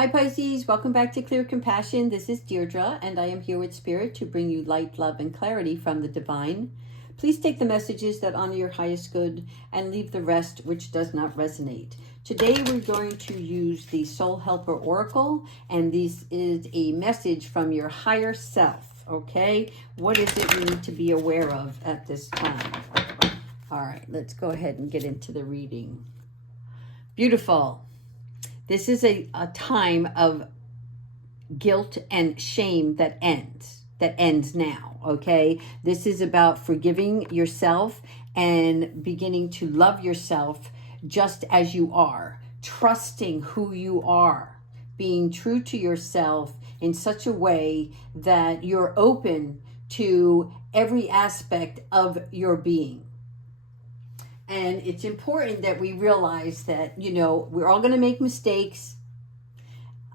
Hi Pisces, welcome back to Clear Compassion. This is Deirdre, and I am here with Spirit to bring you light, love, and clarity from the divine. Please take the messages that honor your highest good and leave the rest which does not resonate. Today we're going to use the Soul Helper Oracle, and this is a message from your higher self, okay? What is it we need to be aware of at this time? All right, let's go ahead and get into the reading. Beautiful. This is a time of guilt and shame that ends now, okay? This is about forgiving yourself and beginning to love yourself just as you are, trusting who you are, being true to yourself in such a way that you're open to every aspect of your being. And it's important that we realize that, we're all going to make mistakes.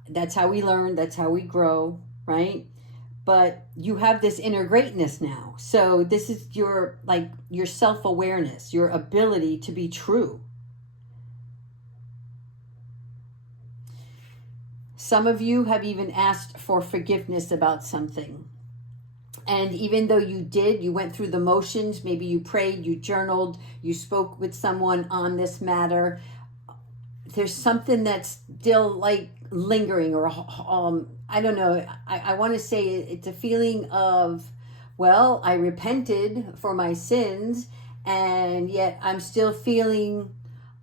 That's how we learn. That's how we grow, right? But you have this inner greatness now. So this is your self-awareness, your ability to be true. Some of you have even asked for forgiveness about something. And even though you went through the motions, maybe you prayed, you journaled, you spoke with someone on this matter, there's something that's still lingering, or I don't know. I want to say it's a feeling of, well, I repented for my sins, and yet I'm still feeling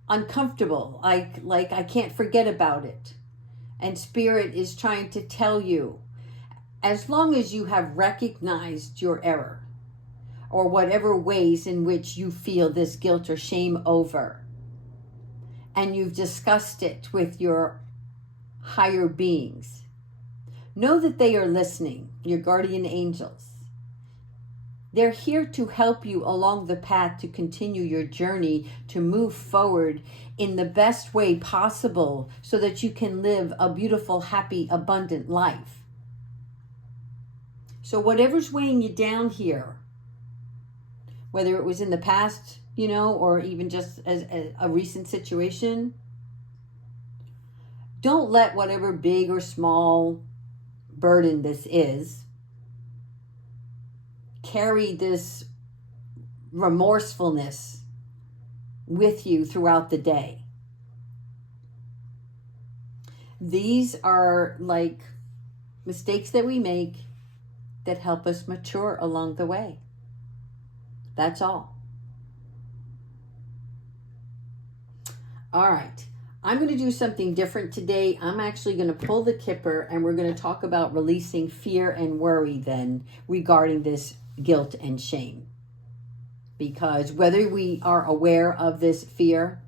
uncomfortable. Like I can't forget about it. And Spirit is trying to tell you, as long as you have recognized your error or whatever ways in which you feel this guilt or shame over, and you've discussed it with your higher beings, know that they are listening, your guardian angels. They're here to help you along the path to continue your journey, to move forward in the best way possible so that you can live a beautiful, happy, abundant life. So whatever's weighing you down here, whether it was in the past, or even just as a recent situation, don't let whatever big or small burden this is carry this remorsefulness with you throughout the day. These are like mistakes that we make that help us mature along the way. That's all. All right. I'm going to do something different today. I'm actually going to pull the Kipper, and we're going to talk about releasing fear and worry then regarding this guilt and shame. Because whether we are aware of this fear,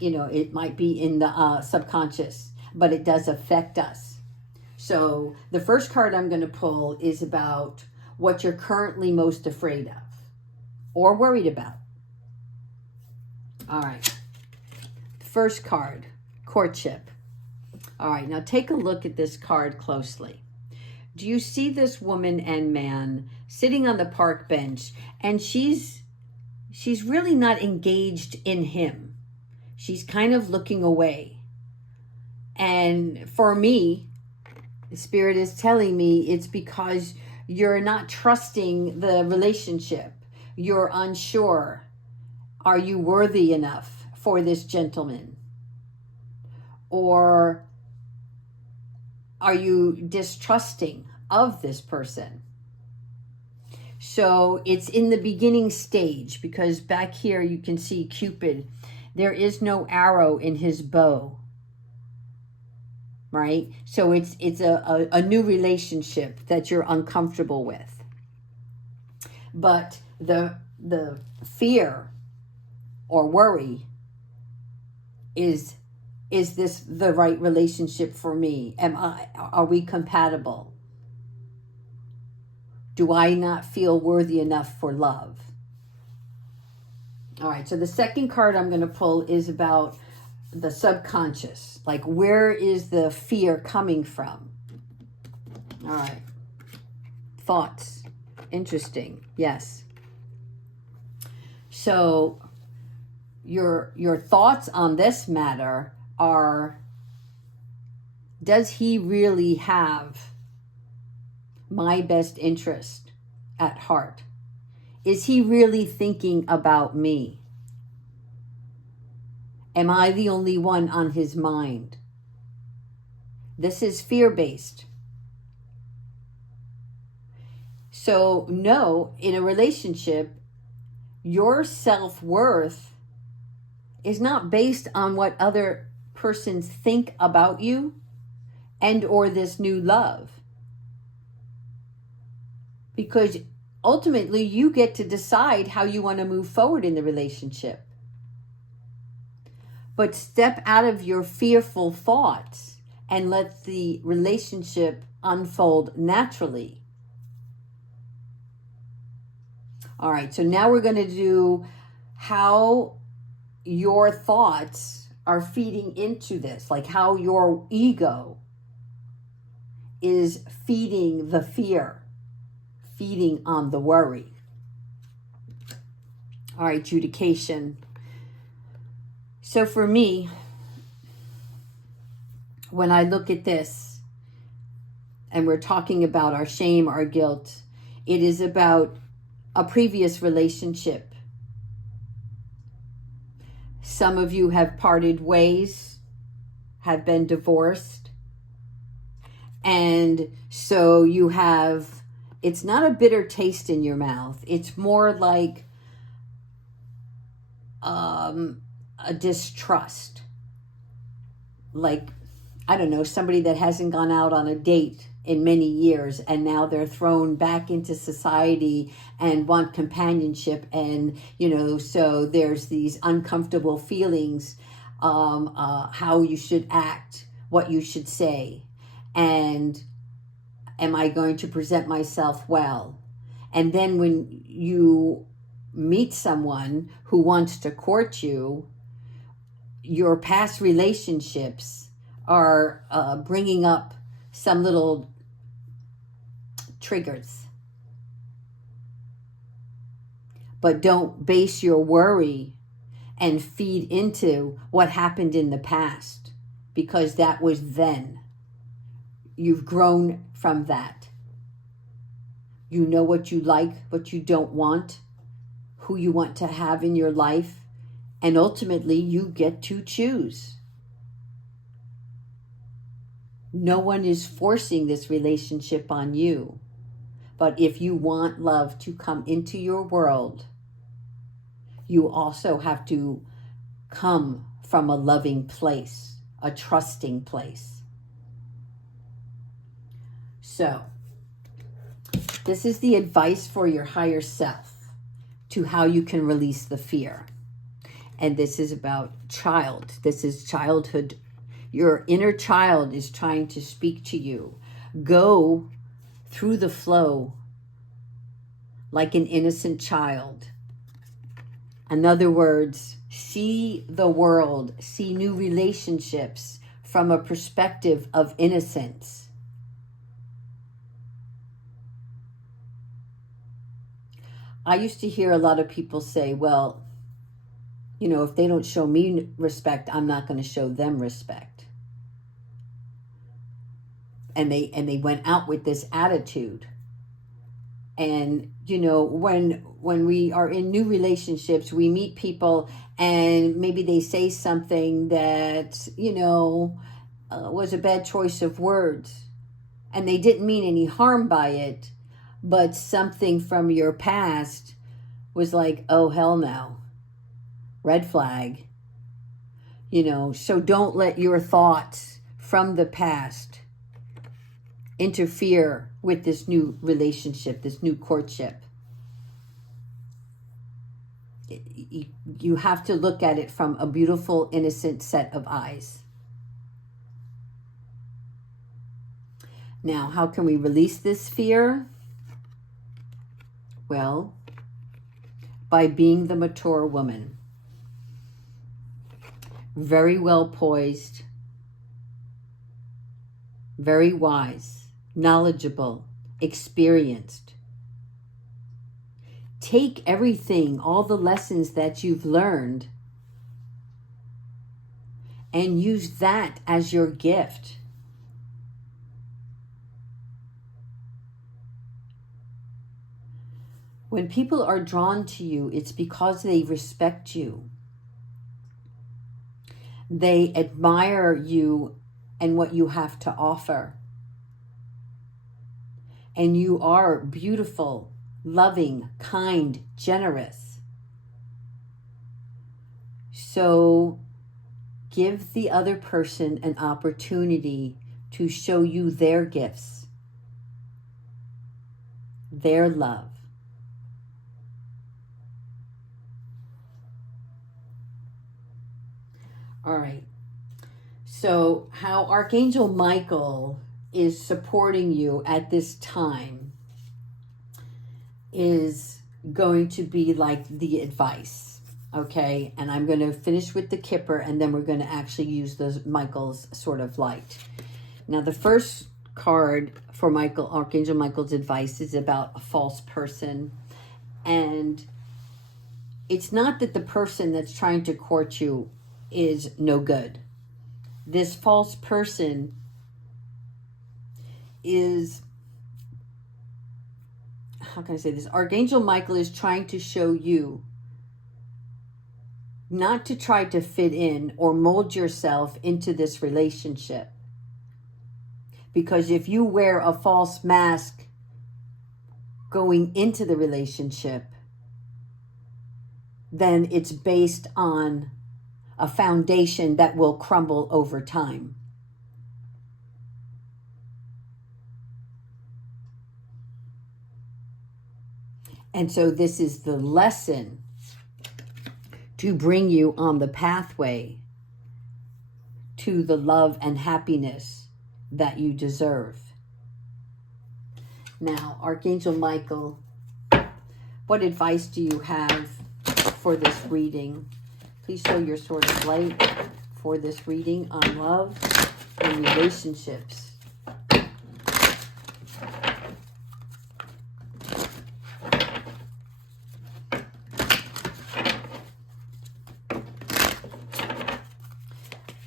it might be in the subconscious, but it does affect us. So the first card I'm going to pull is about what you're currently most afraid of or worried about. All right. First card, courtship. All right, now take a look at this card closely. Do you see this woman and man sitting on the park bench, and she's really not engaged in him. She's kind of looking away. And for me, the Spirit is telling me it's because you're not trusting the relationship. You're unsure. Are you worthy enough for this gentleman? Or are you distrusting of this person? So it's in the beginning stage, because back here you can see Cupid. There is no arrow in his bow. Right? So it's a new relationship that you're uncomfortable with. But the fear or worry is this the right relationship for me? Are we compatible? Do I not feel worthy enough for love? All right, so the second card I'm going to pull is about the subconscious. Like, where is the fear coming from? All right. Thoughts. Interesting. Yes. So your thoughts on this matter are Does he really have my best interest at heart? Is he really thinking about me? Am I the only one on his mind? This is fear-based. So no, in a relationship, your self-worth is not based on what other persons think about you and or this new love. Because ultimately you get to decide how you want to move forward in the relationship. But step out of your fearful thoughts and let the relationship unfold naturally. All right, so now we're going to do how your thoughts are feeding into this, like how your ego is feeding the fear, feeding on the worry. All right, adjudication. So for me, when I look at this and we're talking about our shame, our guilt, it is about a previous relationship. Some of you have parted ways, have been divorced. And so you have, it's not a bitter taste in your mouth. It's more like a distrust. Like, I don't know, somebody that hasn't gone out on a date in many years and now they're thrown back into society and want companionship, and so there's these uncomfortable feelings, how you should act, what you should say, and am I going to present myself well? And then when you meet someone who wants to court you, your past relationships are bringing up some little triggers. But don't base your worry and feed into what happened in the past, because that was then. You've grown from that. You know what you like, what you don't want, who you want to have in your life, and ultimately you get to choose. No one is forcing this relationship on you. But if you want love to come into your world, you also have to come from a loving place, a trusting place. So, this is the advice for your higher self to how you can release the fear. And this is about child. This is childhood. Your inner child is trying to speak to you. Go through the flow like an innocent child. In other words, see the world, see new relationships from a perspective of innocence. I used to hear a lot of people say, well, if they don't show me respect, I'm not going to show them respect. And they went out with this attitude. And, when we are in new relationships, we meet people and maybe they say something that, was a bad choice of words. And they didn't mean any harm by it, but something from your past was like, oh, hell no. Red flag. So don't let your thoughts from the past interfere with this new relationship, this new courtship. You have to look at it from a beautiful, innocent set of eyes. Now, how can we release this fear? Well, by being the mature woman. Very well poised, very wise, knowledgeable, experienced. Take everything, all the lessons that you've learned, and use that as your gift. When people are drawn to you, it's because they respect you. They admire you and what you have to offer. And you are beautiful, loving, kind, generous. So give the other person an opportunity to show you their gifts, their love. All right. So how Archangel Michael is supporting you at this time is going to be like the advice, okay? And I'm going to finish with the Kipper, and then we're going to actually use those Michael's sort of light. Now, the first card for Archangel Michael's advice is about a false person. And it's not that the person that's trying to court you is no good. This false person is, how can I say this? Archangel Michael is trying to show you not to try to fit in or mold yourself into this relationship. Because if you wear a false mask going into the relationship, then it's based on a foundation that will crumble over time. And so this is the lesson to bring you on the pathway to the love and happiness that you deserve. Now, Archangel Michael, what advice do you have for this reading? Please show your sword of light for this reading on love and relationships.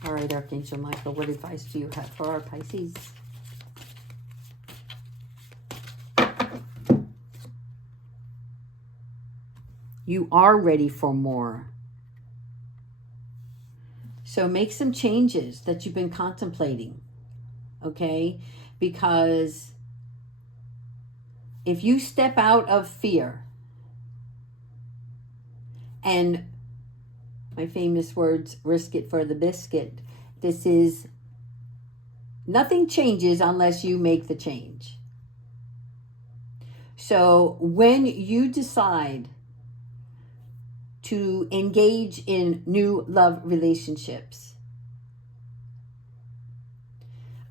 All right, Archangel Michael, what advice do you have for our Pisces? You are ready for more. So make some changes that you've been contemplating, okay? Because if you step out of fear, and my famous words, risk it for the biscuit, this is, nothing changes unless you make the change. So when you decide to engage in new love relationships,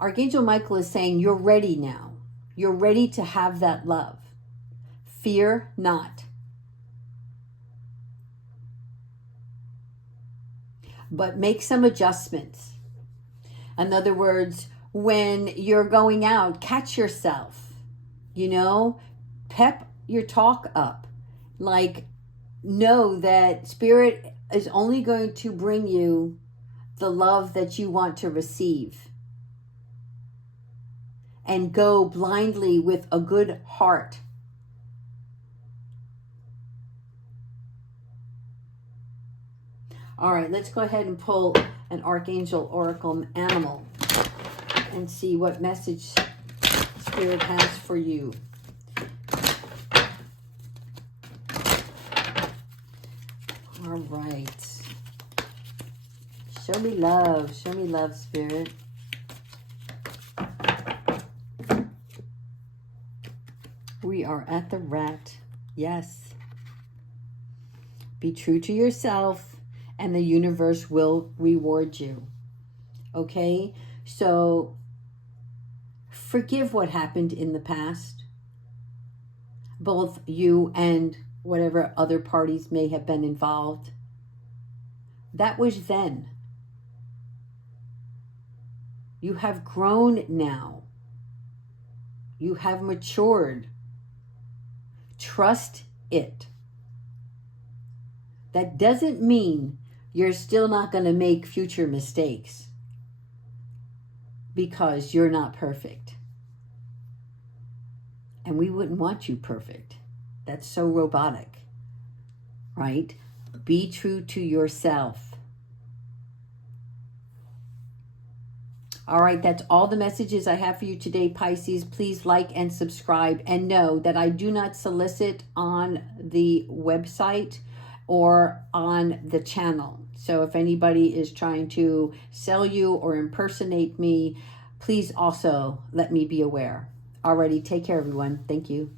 Archangel Michael is saying you're ready now. You're ready to have that love. Fear not. But make some adjustments. In other words, when you're going out, catch yourself, pep your talk up. Like, know that Spirit is only going to bring you the love that you want to receive. And go blindly with a good heart. All right, let's go ahead and pull an Archangel Oracle Animal and see what message Spirit has for you. All right. Show me love, Spirit. We are at the rat. Yes. Be true to yourself, and the universe will reward you. Okay? So, forgive what happened in the past. Both you and whatever other parties may have been involved. That was then. You have grown now. You have matured. Trust it. That doesn't mean you're still not going to make future mistakes, because you're not perfect. And we wouldn't want you perfect. That's so robotic, right? Be true to yourself. All right, that's all the messages I have for you today, Pisces. Please like and subscribe, and know that I do not solicit on the website or on the channel. So if anybody is trying to sell you or impersonate me, please also let me be aware. Alrighty, take care, everyone. Thank you.